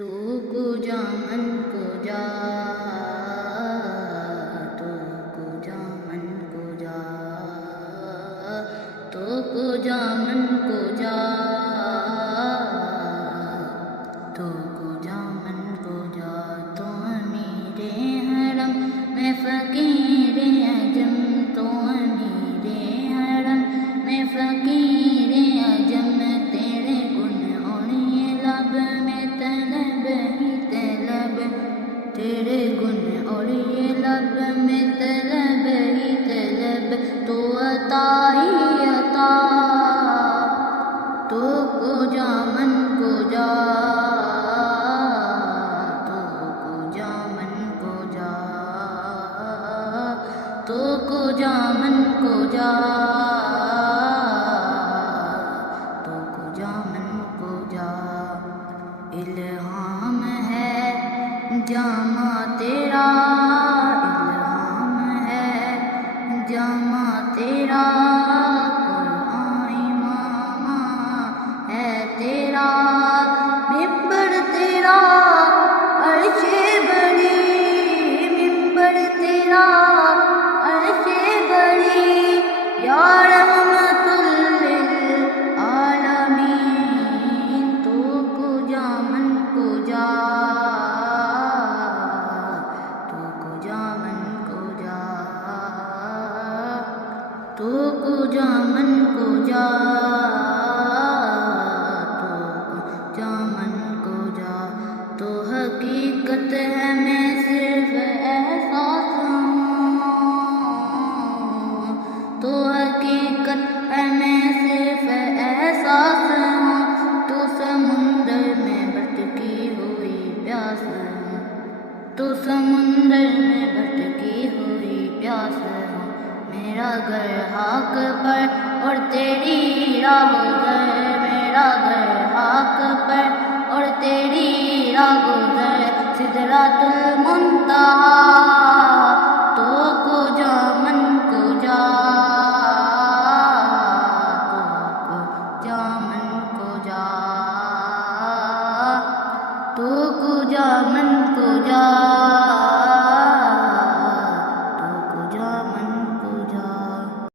تو کو جا من کو جا، تو کو جا من کو جا، تو کو جا من کو جا، تو کو جا من کو جا۔ تو امیر حرم میں فقیر عجم، تو امیر حرم میں فقیر عجم، تیرے گن اور یہ لب میں طلب ہی طلب، تیرے گن اور یہ لب میں طلب ہی طلب، تو عطا ہی عطا۔ تو کو جا من کو جا، تو کو جا من کو جا، تو کو جا من کو جا، تو کو جا من کو جا۔ الہام ہے جامع تیرا، الہام ہے جامع تیرا، قرآن امام ہے تیرا، ممبر تیرا عرش بڑی، ممبر تیرا عرش بڑی، یا رحمت للعالمین۔ تو کو جا من کو جا، تو کو جا من کو جا، تو کو جا من کو جا، تو کو جا من کو جا۔ تو حقیقت ہے میں صرف احساس ہوں، تو حقیقت ہے میں صرف احساس ہوں، تو سمندر میں بھٹکی ہوئی پیاس ہوں، تو سمندر میں بھٹکی ہوئی پیاس ہوں۔ میرا گھر حق پر اور تیری راہ گزر، میرا گھر حق پر اور تیری راہ گزر، سدرۃ المنتہا۔ تو کو جا من کو جا، تو کو جا من کو جا، تو کو جا من کو جا۔